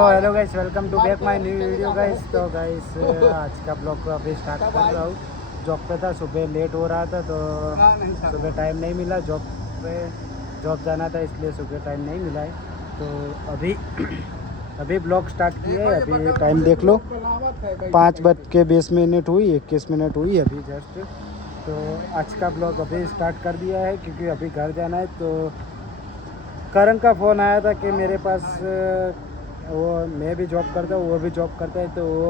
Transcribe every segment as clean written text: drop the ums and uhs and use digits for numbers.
Hello guys, welcome to back my new video guys. तो guys आज का blog को अभी स्टार्ट कर रहा हूँ। जॉब पे था, सुबह लेट हो रहा था तो सुबह टाइम नहीं मिला। जॉब जाना था इसलिए सुबह टाइम नहीं मिला है। तो अभी ब्लॉग स्टार्ट किया है। अभी टाइम देख लो, 5:20 हुई, 21 मिनट हुई अभी जस्ट। तो आज का ब्लॉग अभी स्टार्ट कर दिया है क्योंकि अभी घर जाना है। तो करण का फ़ोन आया था कि मेरे पास वो मैं भी जॉब करता हूँ, वो भी जॉब करता है। तो वो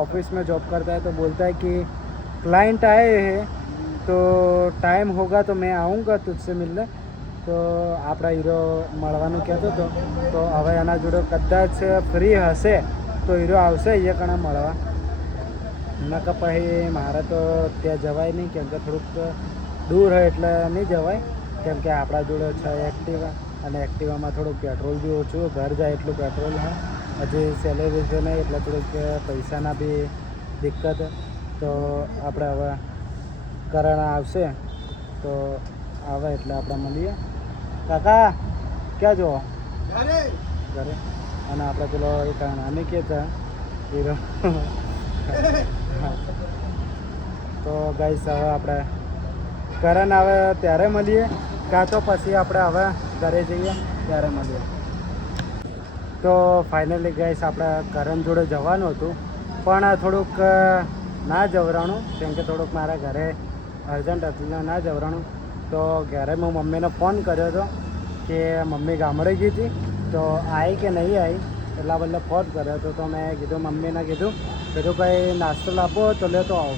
ऑफिस में जॉब करता है तो बोलता है कि क्लाइंट आए हैं तो टाइम होगा तो मैं आऊँगा तुझसे मिलने। तो આપણા હીરો મળવાનું કહેતો હતો તો હવે એના જોડે કદાચ ફ્રી હશે તો હીરો આવશે અહીંયા કણા મળવા. નકર પછી મારે તો ત્યાં જવાય નહીં કેમ કે થોડુંક દૂર હોય એટલે નહીં જવાય કેમ કે આપણા જોડે છે એક્ટિવા અને એક્ટિવામાં થોડુંક પેટ્રોલ બી ઓછું, ઘર જાય એટલું પેટ્રોલ હોય. હજી સેલેરી છે નહીં એટલે થોડુંક પૈસાના બી દિક્કત. તો આપણે હવે કરણ આવશે તો આવે એટલે આપણે મળીએ. કાકા ક્યાં જો ઘરે? અને આપણે પેલો એક અનિકેત હીરો તો ગાઈસ હવે આપણે કરણ આવે ત્યારે મળીએ કાં તો પછી આપણે હવે ઘરે જઈએ ત્યારે મળીએ. તો ફાઇનલી ગાઈસ આપણે કરણ જોડે જવાનું હતું પણ થોડુંક ના જવરાણું કેમ કે થોડુંક મારા ઘરે અર્જન્ટ હતું ના જવરાણું. તો ઘરે મેં મમ્મીને ફોન કર્યો હતો કે મમ્મી ગામડે ગઈ હતી તો આવી કે નહીં આવી એટલા બદલે ફોન કર્યો હતો. તો મેં કીધું મમ્મીને કીધું કંઈ નાસ્તો લાવો તો લેતો આવો.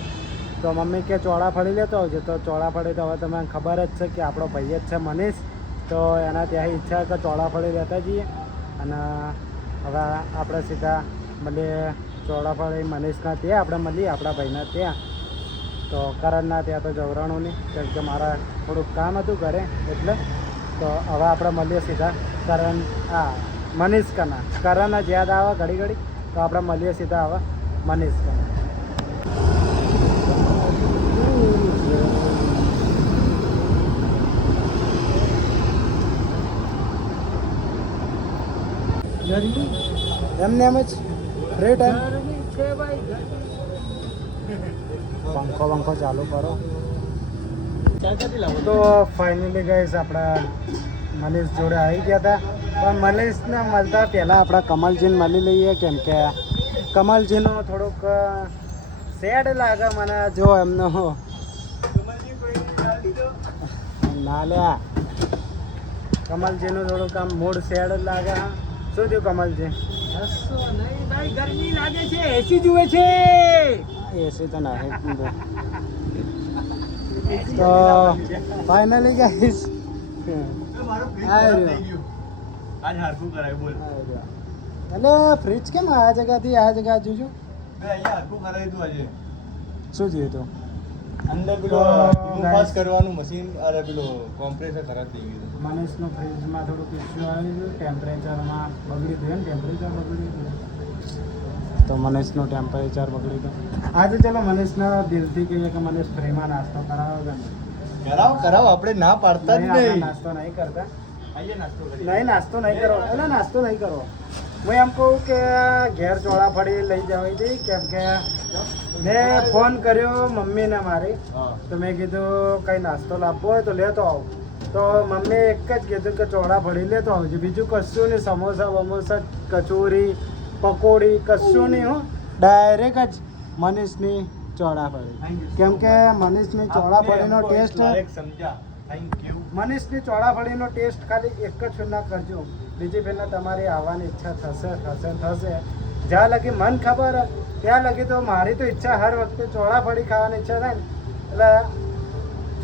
તો મમ્મી કે ચોળાફળી લેતો આવજો. તો ચોળાફળી તો હવે તમને ખબર જ છે કે આપણો ભાઈ જ છે મનીષ. તો એના ત્યાં ઈચ્છા કે ચોળાફળી લેતા જઈએ અને હવે આપણે સીધા મળીએ ચોળાફળી મનીષના ત્યાં આપણે મળીએ આપણા ભાઈના ત્યાં. તો કરણના ત્યાં તો જવરાણું નહીં કેમ કે મારા થોડુંક કામ હતું ઘરે એટલે. તો હવે આપણે મળીએ સીધા કરણ મનીષ કના. કરણ જ યાદ આવે ઘડી ઘડી તો આપણે મળીએ સીધા હવે મનીષ કના. એમને એમ જ ફ્રી ટાઈમ પંખો વંખો ચાલુ કરો. તો ફાઇનલી ગાઈસ આપણા મનીષ જોડે આવી ગયા હતા પણ મનીષને મળતા પહેલાં આપણા કમલજીને મળી લઈએ કેમ કે કમલજીનો થોડુંક સેડ લાગે મને. જો એમનો ના લ્યા કમલજીનું થોડુંક આમ મૂડ સેડ લાગે. શું થયું કમલજી? ગરમી લાગે છે, એસી જુએ છે. એસી તો ના તો ફાઇનલી ગાઈસ એટલે ફ્રીજ કેમ આ જગ્યાથી આ જગ્યા જોજો શું થયું હતું અંદર પેલો પાસ કરવાનું મશીન અરે પેલો કોમ્પ્રેસર ખરાબ થઈ ગયું. મનીષનું ફ્રીજમાં થોડુંક ઇસ્યુ આવી ગયું, ટેમ્પરેચરમાં બગડી ગયું ને ટેમ્પરેચર બગડી ગયું તો મનીષનું ટેમ્પરેચર બગડી ગયું. આજે ચલો મનીષના દિલથી કહીએ કે મનીષ ફ્રીમાં નાસ્તો કરાવો કે કરાવો આપણે ના પાડતા જ નહીં. નાસ્તો નહીં કરતા નાસ્તો નહીં, નાસ્તો નહીં કરો એટલે નાસ્તો નહીં કરો. હું એમ કહું કે ઘેર ચોળાફળી લઈ જવી હતી કેમ કે મેં ફોન કર્યો મમ્મીને મારી તો મેં કીધું કંઈ નાસ્તો લાવવો હોય તો લેતો આવું. તો મમ્મીએ એક જ કીધું કે ચોળાફળી લેતો આવજો, બીજું કશું નહીં. સમોસા વમોસા કચોરી પકોડી કશું નહીં. હું ડાયરેક્ટ જ મનીષની ચોળાફળી કેમ કે મનીષની ચોળાફળીનો ટેસ્ટ મનીષની ચોળાફળીનો ટેસ્ટ ખાલી એક જ ફેરના કરજો, બીજી ફેરના તમારી આવવાની ઈચ્છા થશે. જ્યાં લગી મન ખબર ત્યાં લગી તો મારી તો ઈચ્છા હર વખતે ચોળાફળી ખાવાની ઈચ્છા થાય ને એટલે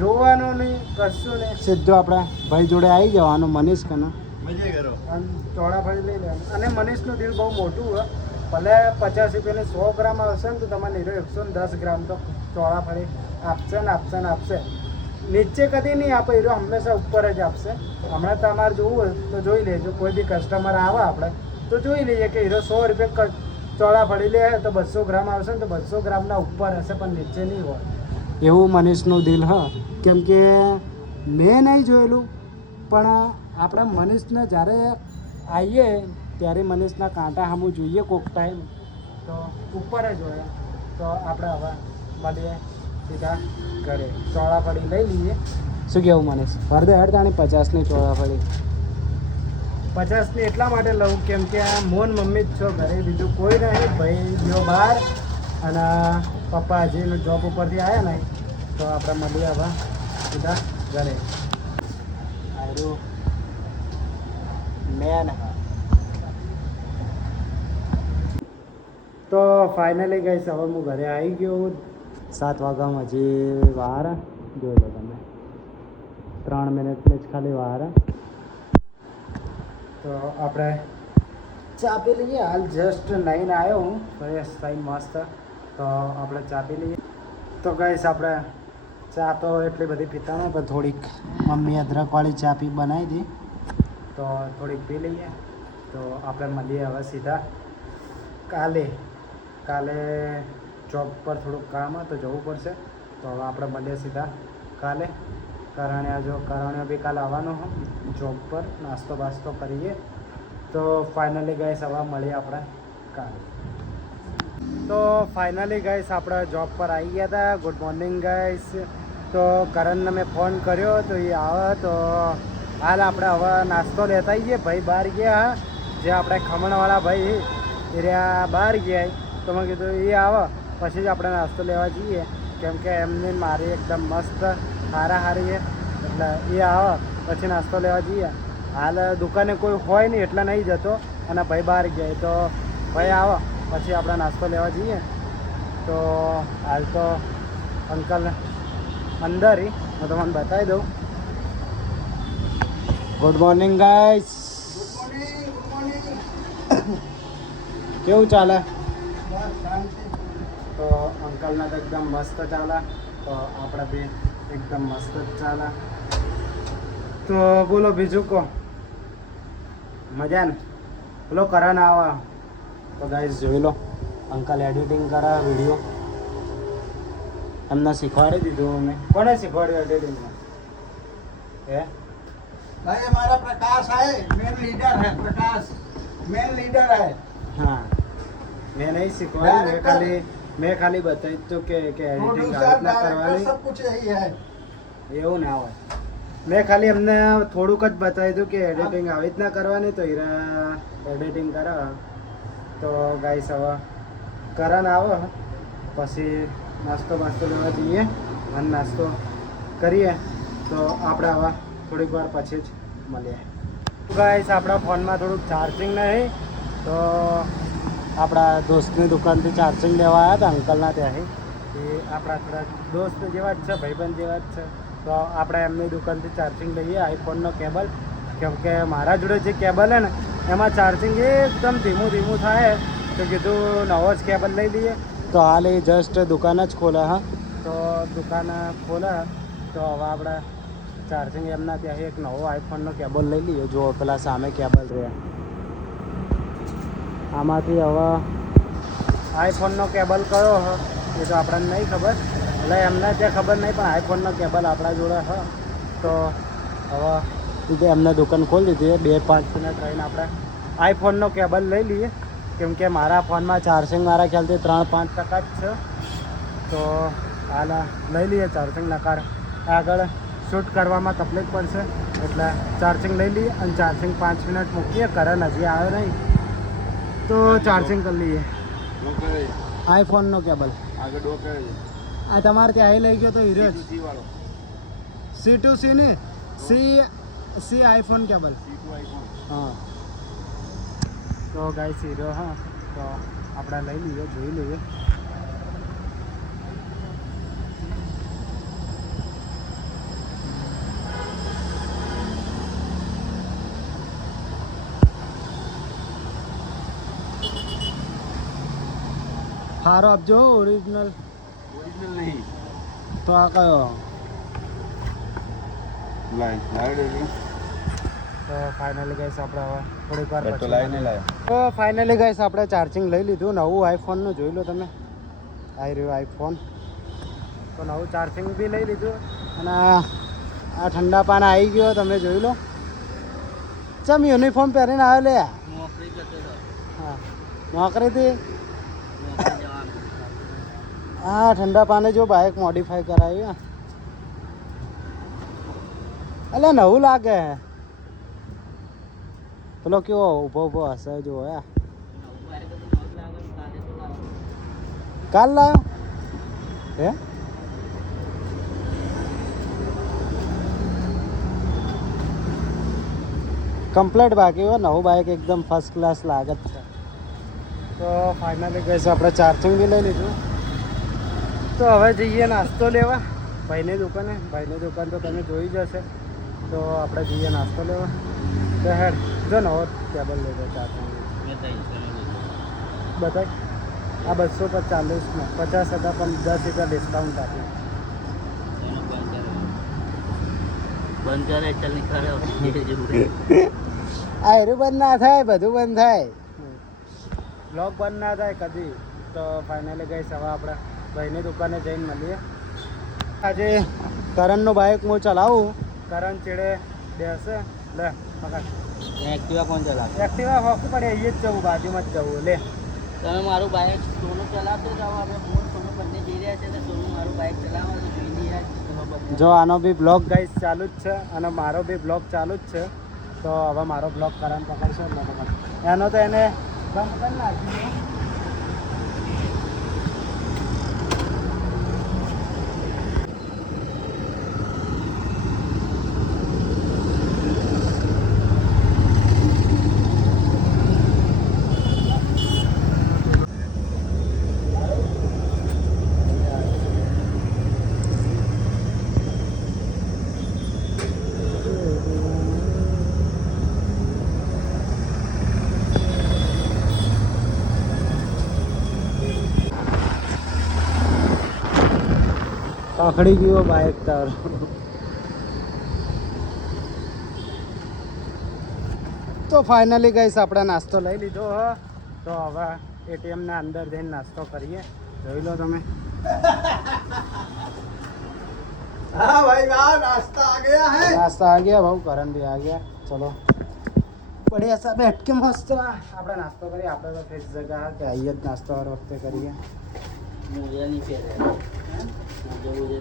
જોવાનું નહીં કશું નહીં, સીધું આપણા ભાઈ જોડે આવી જવાનું મનીષ કના અને ચોળાફળી લઈ લેવાનું. અને મનીષનું દિલ બહુ મોટું હોય, ભલે 50 રૂપિયાની 100 ગ્રામ આવશે ને તો તમારે 110 ગ્રામ તો ચોળાફળી આપશે ને આપશે ને આપશે. નીચે કદી નહીં આપે, હીરો હંમેશા ઉપર જ આપશે. હમણાં તમારે જોવું હોય તો જોઈ લેજો, કોઈ બી કસ્ટમર આવે આપણે તો જોઈ લઈએ કે હીરો 100 રૂપિયા ચોળાફળી લે તો 200 ગ્રામ આવશે ને તો 200 ગ્રામના ઉપર હશે પણ નીચે નહીં હોય. એવું મનીષનું દિલ હા કેમ કે મેં નહીં જોયેલું પણ આપણા મનીષને જ્યારે આવીએ ત્યારે મનીષના કાંટા સામું જોઈએ કોક ટાઈમ તો ઉપર જ હોય. તો આપણે હવે મળીએ સીધા ઘરે. ચોળાફળી લઈ લઈએ. શું કહેવું મનીષ? અડધે અડધાની 50ની ચોળાફળી. 50ની એટલા માટે લઉં કેમ કે આ મોન મમ્મી જ છો ઘરે, બીજું કોઈ નહીં. ભાઈ ગયો બહાર અને પપ્પા હજી જોબ ઉપરથી આવ્યા નહીં. તો આપણે મળીએ હવે સીધા ઘરે. આયરું મેન. તો ફાઇનલી ગઈ હવે હું ઘરે આવી ગયો. 7 વાગ્યામાં હજી વાર જોઈ લો તમે, 3 મિનિટની જ ખાલી વાર. તો આપણે ચા પી લઈએ. હાલ જસ્ટ નાઈને આવ્યો હું, ફ્રેશ થઈ મસ્ત. તો આપણે ચા પી લઈએ. તો ગઈશ આપણે ચા તો એટલી બધી પીતા નહીં, પણ થોડીક મમ્મી અદરકવાળી ચા બનાવી હતી તો થોડીક પી લઈએ. તો આપણે મળીએ હવે સીધા કાલે જોબ પર થોડુંક કામ હોય તો જવું પડશે. તો હવે આપણે મળીએ સીધા કાલે. કરણ્યા બી કાલે આવવાનો હોય જોબ પર, નાસ્તો બાસ્તો કરીએ. તો ફાઇનલી ગઈશ હવે મળીએ આપણે કાલે. તો ફાઇનલી ગઈશ આપણે જોબ પર આવી ગયા હતા. Good morning guys. તો કરણને મેં ફોન કર્યો તો એ આવે. તો હાલ આપણે હવે નાસ્તો લેતા આવીએ. ભાઈ બહાર ગયા, જે આપણે ખમણવાળા ભાઈ એ રહ્યા બહાર ગયા. તો મેં કીધું એ આવે પછી જ આપણે નાસ્તો લેવા જઈએ, કેમ કે એમની મારી એકદમ મસ્ત હારી છે. એટલે એ આવે પછી નાસ્તો લેવા જઈએ. હાલ દુકાને કોઈ હોય નહીં એટલે નહીં જતો, અને ભાઈ બહાર ગયા. તો ભાઈ આવે પછી આપણે નાસ્તો લેવા જઈએ. તો હાલ તો અંકલ અંદર હું તમને બતાવી દઉં. Good morning guys. કેવું ચાલે? તો અંકલના તો એકદમ મસ્ત ચાલે, તો આપણે બી એકદમ મસ્ત જ ચાલે. તો બોલો બીજું કહો, મજા ને? બોલો કરણ આવા. તો ગાઈસ જોઈ લો, અંકલ એડિટિંગ કરે વિડીયો. એમને શીખવાડી દીધું અમે. કોને શીખવાડ્યું એડિટિંગમાં? હે भाई हमारा प्रकाश है, मेन लीडर है प्रकाश, मेन लीडर है. हाँ, મેં નહીં શીખવાડ્યું. મેં ખાલી બતાવી દીધું કે એડિટિંગ આવી રીતના કરવાની. सब कुछ यही है. એવું ના હોય. મેં ખાલી એમને થોડુંક જ બતાવી દીધું કે એડિટિંગ આવી રીતના કરવાની. તો હીરા એડિટિંગ કરે. તો ગાઈસ હવે કરણ આવે પછી નાસ્તો બાસ્તો લેવા જઈએ અને નાસ્તો કરીએ. તો આપણે હવે થોડીક વાર પછી જ મળીએ. ગાઈસ આપણા ફોનમાં થોડુંક ચાર્જિંગ નહીં, તો આપણા દોસ્તની દુકાનથી ચાર્જિંગ લેવા આવ્યા હતા અંકલના ત્યાંથી. એ આપણા થોડા દોસ્ત જેવા જ છે, ભાઈબંધ જેવા જ છે. તો આપણે એમની દુકાનથી ચાર્જિંગ લઈએ આઈફોનનો કેબલ, કેમ કે મારા જોડે જે કેબલ છે ને એમાં ચાર્જિંગ એકદમ ધીમું થાય. તો કીધું નવો જ કેબલ લઈ લઈએ. તો હાલ એ જસ્ટ દુકાન જ ખોલે. હા, તો દુકાન ખોલે તો હવે આપણે ચાર્જિંગ એમના ત્યાં એક નવો આઈફોનનો કેબલ લઈ લઈએ. જો પેલા સામે કેબલ રહ્યા, આમાંથી હવે આઈફોનનો કેબલ કયો હ એ તો આપણને નહીં ખબર, એટલે એમને ત્યાં ખબર નહીં, પણ આઈફોનનો કેબલ આપણા જોડે હ. તો હવે એમને દુકાન ખોલી દીધી. 2-5 મિનિટ રહીને આપણે આઈફોનનો કેબલ લઈ લઈએ, કેમ કે મારા ફોનમાં ચાર્જિંગ મારા ખ્યાલથી 3-5% જ છે. તો હાલ લઈ લઈએ ચાર્જિંગ. નકાર આગળ શૂટ કરવામાં તકલીફ પડશે, એટલે ચાર્જિંગ લઈ લઈએ અને ચાર્જિંગ 5 મિનિટ મૂકીએ. કરણ હજી આવ્યો નહીં તો ચાર્જિંગ કરી લઈએ આઈફોનનો કેબલ. આ તમારે ત્યાં આવી લઈ ગયો તો હીરો જ C2C ને સી આઈફોન કેબલ. હા, તો ગાઈસ હીરો. હા, તો આપણે લઈ લઈએ, જોઈ લઈએ. સારો આપજો. ઓરિજિનલ नहीं. તો આ કયો? તો ફાઇનલી ગાઈસ આપણે હવે થોડીક વાર તો ફાઇનલી ગાઈસ આપણે ચાર્જિંગ લઈ લીધું. નવું આઈફોનનું જોઈ લો તમે, આવી રહ્યું આઈફોન. તો નવું ચાર્જિંગ બી લઈ લીધું અને આ ઠંડા પાણી આવી ગયો તમે જોઈ લો. ચમ યુનિફોર્મ પહેરીને આવ્યો લે. હા નોકરીથી હા ઠંડા પાણી જો બાઇક મોડિફાઈ કરાવી એટલે નવું લાગે પેલો કેવો ઊભો ઊભો હશે જો કાલ લાવ્યો હે કમ્પ્લીટ બાકી હોય નવું બાઇક એકદમ ફર્સ્ટ ક્લાસ લાગે જ છે તો ફાઇનલી ગઈ છે આપણે ચાર્જિંગ બી લઈ લીધું તો હવે જઈએ નાસ્તો લેવા ભાઈની દુકાન તો તમે જોઈ જ હશે તો આપણે જઈએ નાસ્તો લેવા તો હેડ જો નવો ટેબલ લેજો ચાર્જિંગ બતાય આ 240 50 હતા પણ 10 રૂપિયા ડિસ્કાઉન્ટ આપ્યું આ હેરું બંધ ના થાય બધું બંધ થાય બ્લોગ બંધ ના થાય કદી તો ફાઇનલી ગઈ હવે આપણે ભાઈની દુકાને જઈને મળીએ આજે કરણનું બાઇક હું ચલાવું કરણ ચેડે બેસે લે પકડ એક્ટિવા કોણ ચલાવે એક્ટિવા હોકી પડે અહીં જ જવું બાજુમાં જ જવું લે તમે મારું બાઇક સોનું ચલાવતો જાઓ આપણે ફોન સોનું બંને જઈ રહ્યા છે તો સોનું મારું બાઇક ચલાવવાનું જોઈ રહ્યા જો આનો બી બ્લોગ ગાઈસ ચાલુ જ છે અને મારો બી બ્લોગ ચાલુ જ છે તો હવે મારો બ્લોગ કરણ પકડશે એનો તો એને બંધ કરી નાખ્યું પકડી ગયો બાઇક તાર તો ફાઇનલી ગઈશ આપણે નાસ્તો લઈ લીધો હ તો હવે એટીએમ ના અંદર જઈને નાસ્તો કરીએ જોઈ લો તમે हाँ भाई वाह नाश्ता आ गया है नाश्ता आ गया भाऊ करण भी आ गया चलो बढ़िया सा बैठ के मस्त આપણે નાસ્તો કરીએ આપણે તો ફિક્સ જગા કે આઈએ જ નાસ્તો હર વખતે કરીએ मुझे नहीं फेरे मुझे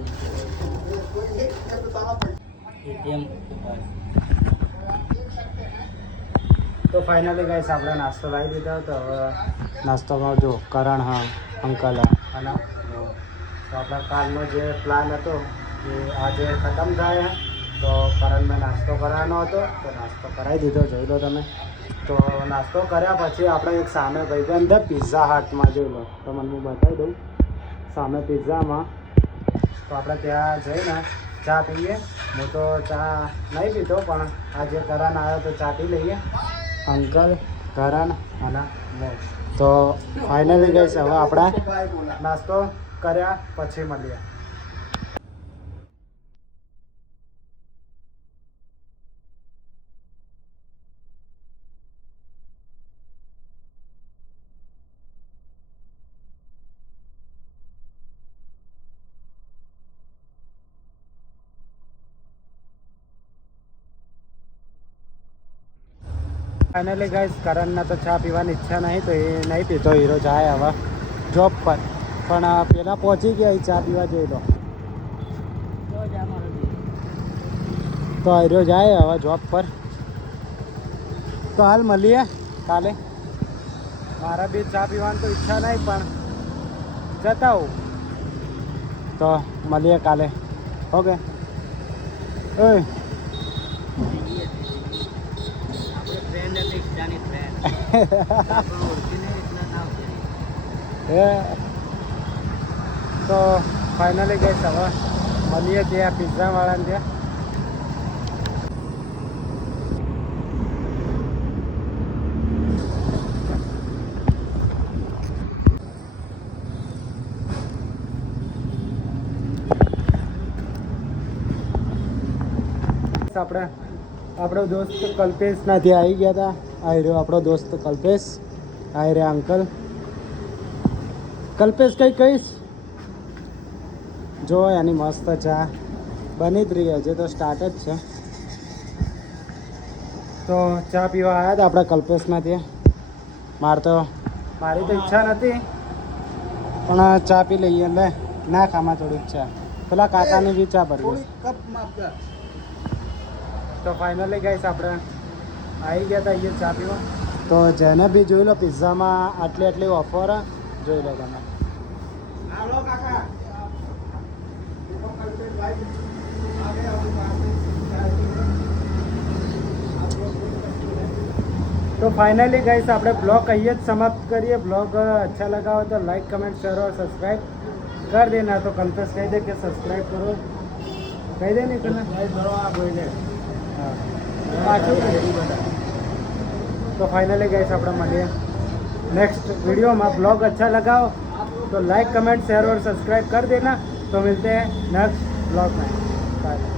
नहीं તો ફાઇનલી ગાઈસ આપણે નાસ્તો લાવી દીધો તો હવે નાસ્તોમાં જો કરણ હા અંકલ અને તો આપણા કાલનો જે પ્લાન હતો એ આજે ખતમ થાય તો કરણને નાસ્તો કરવાનો હતો તો નાસ્તો કરાવી દીધો જોઈ લો તમે તો નાસ્તો કર્યા પછી આપણે એક સામે ભાઈબંધ પિઝા હટમાં જોઈ લો તો મને હું બતાવી દઉં સામે પિઝામાં તો આપણે ત્યાં જઈને ચા પીએ હું તો ચા નહીં પીતો પણ આજે કરણ આવ્યો તો ચા પી લઈએ અંકલ કરણ અને હું તો ફાઇનલી ગઈ છે હવે આપણે નાસ્તો કર્યા પછી મળીએ ફાઇનલી ગાઈસ કરણના તો ચા પીવાની ઈચ્છા નહીં તો એ નહીં પીતો હીરો જાય હવે જોબ પર પણ પહેલાં પહોંચી ગયા એ ચા પીવા જઈ લો તો હીરો જાય હવે જોબ પર તો હાલ મળીએ કાલે મારા બી ચા પીવાની તો ઈચ્છા નહીં પણ જતા હું તો મળીએ કાલે ઓકે ઓય તો ફાઇનલી ગઈ હવે મળીએ ત્યાં પિઝા વાળાને ત્યાં આપણે આપણો દોસ્ત કલ્પેશ ત્યાંથી આવી ગયા હતા આ રહ્યો આપણો દોસ્ત કલ્પેશ આ રહ્યા અંકલ કલ્પેશ કંઈ કહીશ જો એની મસ્ત ચા બની જ રહી છે તો સ્ટાર્ટ જ છે તો ચા પીવા આવ્યા હતા આપણે કલ્પેશના ત્યાં મારી તો ઈચ્છા નથી પણ ચા પી લઈએ લે ના ખામાં થોડીક ચા પેલા કાકાની બી ચા ભરી તો ફાઇનલી ગાઈસ આપણે આવી ગયા હતા અહીંયા ચા પીવા તો જેને બી જોઈ લો પિઝામાં આટલી ઓફર જોઈ લો તમે तो फाइनली गाइस આપણે બ્લોગ અહીંયા જ સમાપ્ત કરીએ બ્લોગ अच्छा लगा हो तो लाइक कमेंट शेयर और सब्सक्राइब कर देना तो कल्पेश कह दे कि सब्सक्राइब करो कह दे नहीं करना तो फाइनली गाइस આપણે મળીએ नेक्स्ट वीडियो में ब्लॉग अच्छा लगा हो तो लाइक कमेंट शेयर और सब्सक्राइब कर देना तो मिलते हैं नेक्स्ट ब्लॉग में बाय